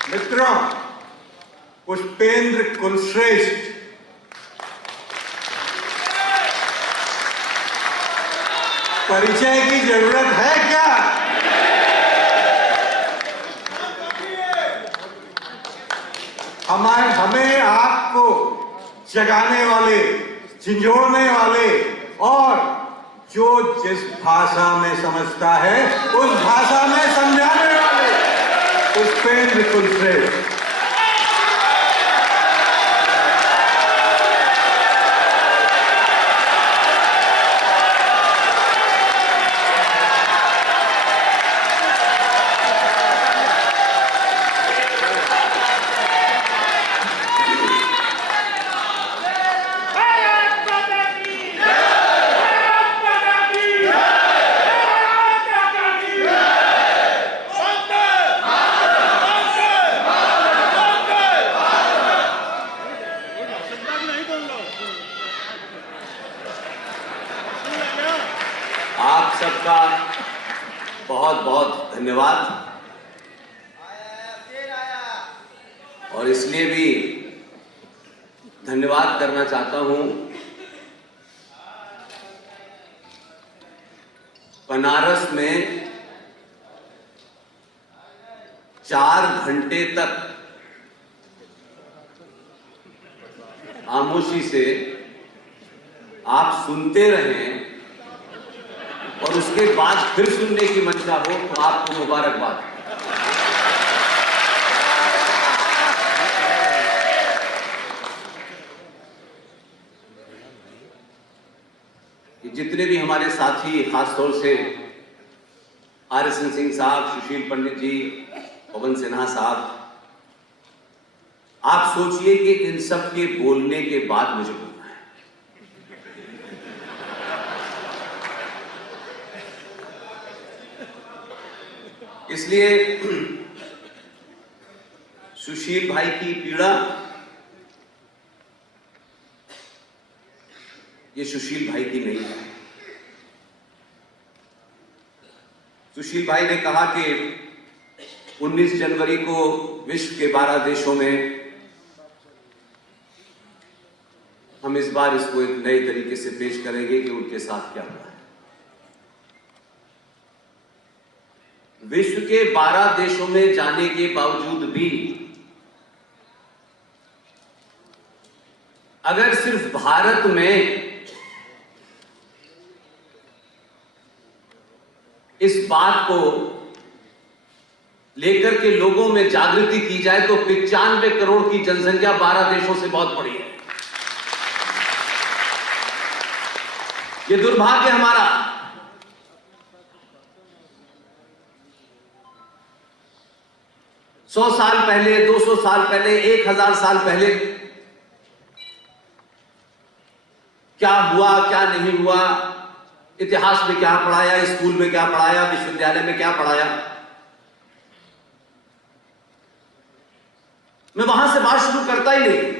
मित्रों, पुष्पेंद्र कुलश्रेष्ठ परिचय की जरूरत है क्या? हमें आपको जगाने वाले, झंझोड़ने वाले और जो जिस भाषा में समझता है उस भाषा में समझाने वाले पुष्पेंद्र कुलश्रेष्ठ। आप सबका बहुत बहुत धन्यवाद। और इसलिए भी धन्यवाद करना चाहता हूं, बनारस में 4 घंटे तक खामोशी से आप सुनते रहें और उसके बाद फिर सुनने की मंशा हो तो आपको मुबारकबाद। जितने भी हमारे साथी, खासतौर से आरएसएन सिंह साहब, सुशील पंडित जी, पवन सिन्हा साहब, आप सोचिए कि इन सब के बोलने के बाद मुझे बोलना है। इसलिए सुशील भाई की पीड़ा ये सुशील भाई की नहीं है। सुशील भाई ने कहा कि 19 जनवरी को विश्व के 12 देशों में हम इस बार इसको एक नए तरीके से पेश करेंगे कि उनके साथ क्या हुआ है। विश्व के 12 देशों में जाने के बावजूद भी अगर सिर्फ भारत में इस बात को लेकर के लोगों में जागृति की जाए तो 95 करोड़ की जनसंख्या 12 देशों से बहुत बड़ी है। ये दुर्भाग्य हमारा। सौ साल पहले, 200 साल पहले, 1000 साल पहले क्या हुआ, क्या नहीं हुआ, इतिहास में क्या पढ़ाया, स्कूल में क्या पढ़ाया, विश्वविद्यालय में क्या पढ़ाया, मैं वहां से बात शुरू करता ही नहीं।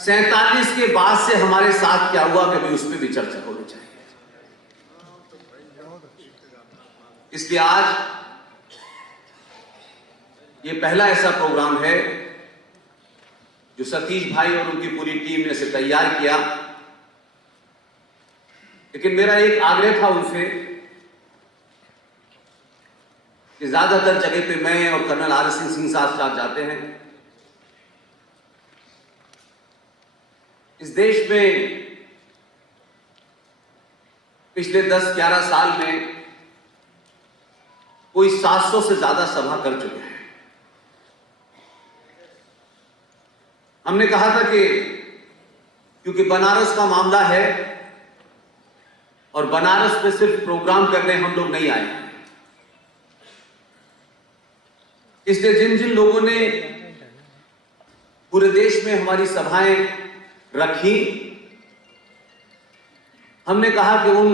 सैंतालीस के बाद से हमारे साथ क्या हुआ, कभी उस पर भी चर्चा होनी चाहिए। इसलिए आज ये पहला ऐसा प्रोग्राम है जो सतीश भाई और उनकी पूरी टीम ने इसे तैयार किया। लेकिन मेरा एक आग्रह था उनसे कि ज्यादातर जगह पे मैं और कर्नल आरएसएन सिंह साथ जाते हैं। इस देश में पिछले 10-11 साल में कोई 700 से ज्यादा सभा कर चुके हैं। हमने कहा था कि क्योंकि बनारस का मामला है और बनारस में सिर्फ प्रोग्राम करने हम लोग नहीं आए, इसलिए जिन जिन लोगों ने पूरे देश में हमारी सभाएं रखी, हमने कहा कि उन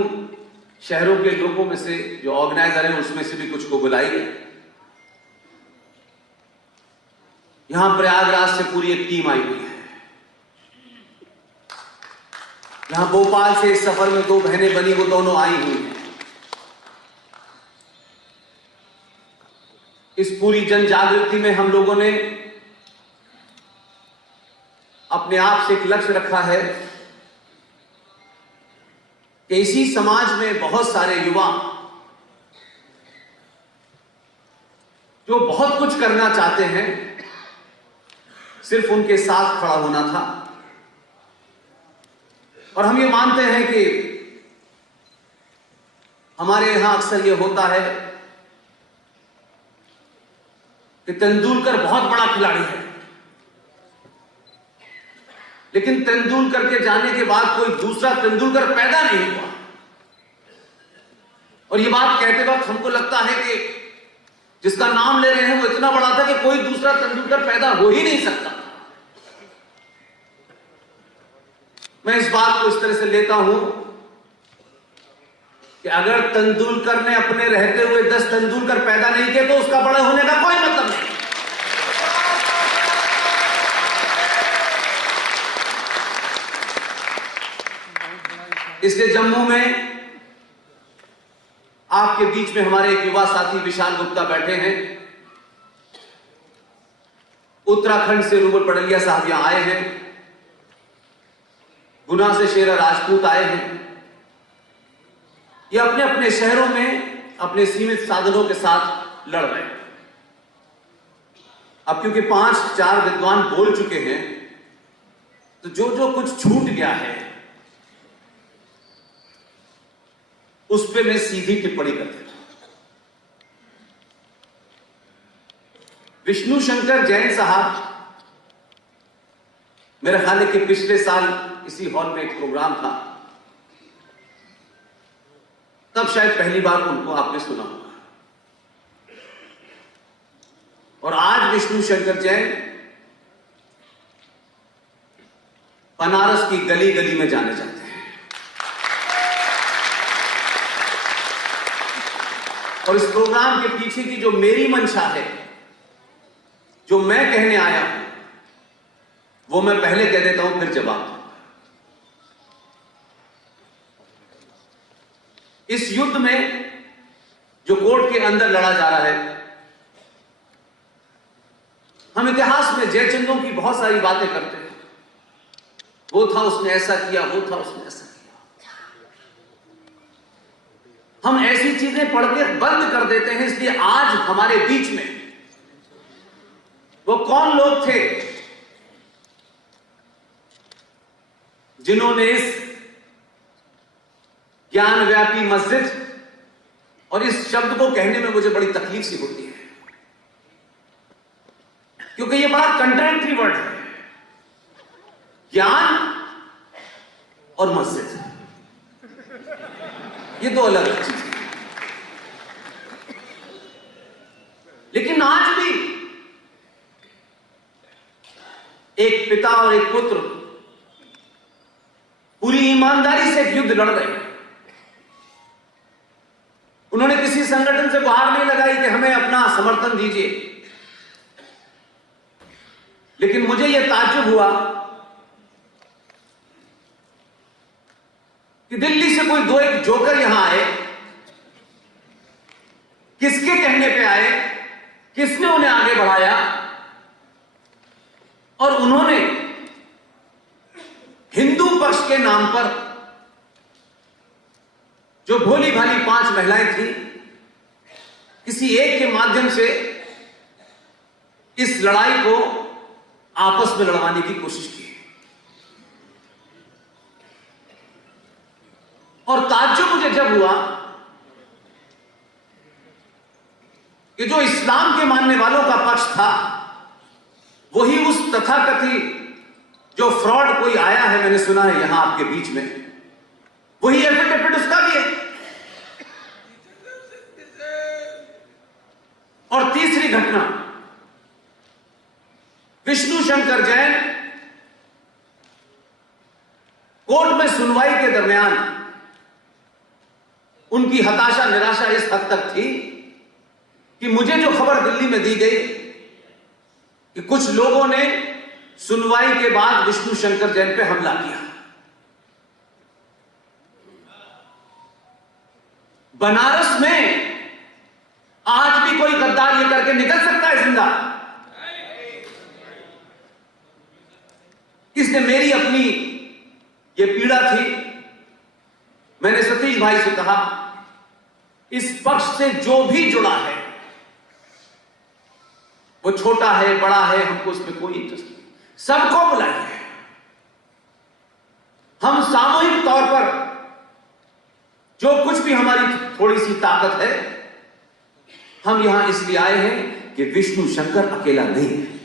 शहरों के लोगों में से जो ऑर्गेनाइजर हैं उसमें से भी कुछ को बुलाइए। यहां प्रयागराज से पूरी एक टीम आई हुई है। यहां भोपाल से इस सफर में 2 बहनें बनी, वो दोनों आई हुई हैं। इस पूरी जन जागृति में हम लोगों ने अपने आप से एक लक्ष्य रखा है कि इसी समाज में बहुत सारे युवा जो बहुत कुछ करना चाहते हैं, सिर्फ उनके साथ खड़ा होना था। और हम ये मानते हैं कि हमारे यहां अक्सर ये होता है कि तेंदुलकर बहुत बड़ा खिलाड़ी है, लेकिन तेंदुलकर के जाने के बाद कोई दूसरा तेंदुलकर पैदा नहीं हुआ। और ये बात कहते वक्त हमको लगता है कि जिसका नाम ले रहे हैं वो इतना बड़ा था कि कोई दूसरा तेंदुलकर पैदा हो ही नहीं सकता। मैं इस बात को इस तरह से लेता हूं कि अगर तेंदुलकर ने अपने रहते हुए 10 तेंदुलकर पैदा नहीं किए तो उसका बड़े होने का कोई मतलब नहीं। इसलिए जम्मू में आपके बीच में हमारे एक युवा साथी विशाल गुप्ता बैठे हैं। उत्तराखंड से रूबल पड़लिया साहब यहां आए हैं। गुना से शेरा राजपूत आए हैं। ये अपने अपने शहरों में अपने सीमित साधनों के साथ लड़ रहे हैं। अब क्योंकि 5-4 विद्वान बोल चुके हैं, तो जो जो कुछ छूट गया है उस पे मैं सीधी टिप्पणी कर देता हूं। विष्णु शंकर जैन साहब, मेरा ख्याल है कि पिछले साल इसी हॉल में एक प्रोग्राम था, तब शायद पहली बार उनको आपने सुना होगा। और आज विष्णु शंकर जैन बनारस की गली गली में जाने जाते हैं। और इस प्रोग्राम के पीछे की जो मेरी मंशा है, जो मैं कहने आया हूं, वो मैं पहले कह देता हूं, फिर जवाब दूंगा। इस युद्ध में जो कोर्ट के अंदर लड़ा जा रहा है, हम इतिहास में जयचंदों की बहुत सारी बातें करते हैं। वो था, उसने ऐसा किया, वो था, उसने ऐसा किया। हम ऐसी चीजें पढ़ के बंद कर देते हैं। इसलिए आज हमारे बीच में वो कौन लोग थे जिन्होंने इस ज्ञानव्यापी मस्जिद, और इस शब्द को कहने में मुझे बड़ी तकलीफ सी होती है क्योंकि ये बड़ा कंट्राडिक्टरी वर्ड है, ज्ञान और मस्जिद, ये दो अलग अलग चीजें। लेकिन आज भी एक पिता और एक पुत्र पूरी ईमानदारी से युद्ध लड़ रहे हैं। उन्होंने किसी संगठन से गुहार नहीं लगाई कि हमें अपना समर्थन दीजिए। लेकिन मुझे यह ताज्जुब हुआ कि दिल्ली से कोई दो एक जोकर यहां आए, किसके कहने पे आए, किसने उन्हें आगे बढ़ाया, और उन्होंने हिंदू पक्ष के नाम पर जो भोली भाली 5 महिलाएं थी, किसी एक के माध्यम से इस लड़ाई को आपस में लड़वाने की कोशिश की। और ताज्जुब मुझे जब हुआ कि जो इस्लाम के मानने वालों का पक्ष था, वही उस तथाकथित जो फ्रॉड कोई आया है, मैंने सुना है यहां आपके बीच में, वही एफिडेविट उसका भी है। और तीसरी घटना, विष्णु शंकर जैन कोर्ट में सुनवाई के दरमियान उनकी हताशा निराशा इस हद तक थी कि मुझे जो खबर दिल्ली में दी गई कि कुछ लोगों ने सुनवाई के बाद विष्णु शंकर जैन पे हमला किया। बनारस में आज भी कोई गद्दार ये करके निकल सकता है जिंदा? इसने मेरी अपनी ये पीड़ा थी। मैंने सतीश भाई से कहा, इस पक्ष से जो भी जुड़ा है, वो छोटा है बड़ा है, हमको इसमें कोई इंटरेस्ट नहीं, सबको बुलाइए। हम सामूहिक तौर पर जो कुछ भी हमारी थोड़ी सी ताकत है, हम यहां इसलिए आए हैं कि विष्णु शंकर अकेला नहीं है।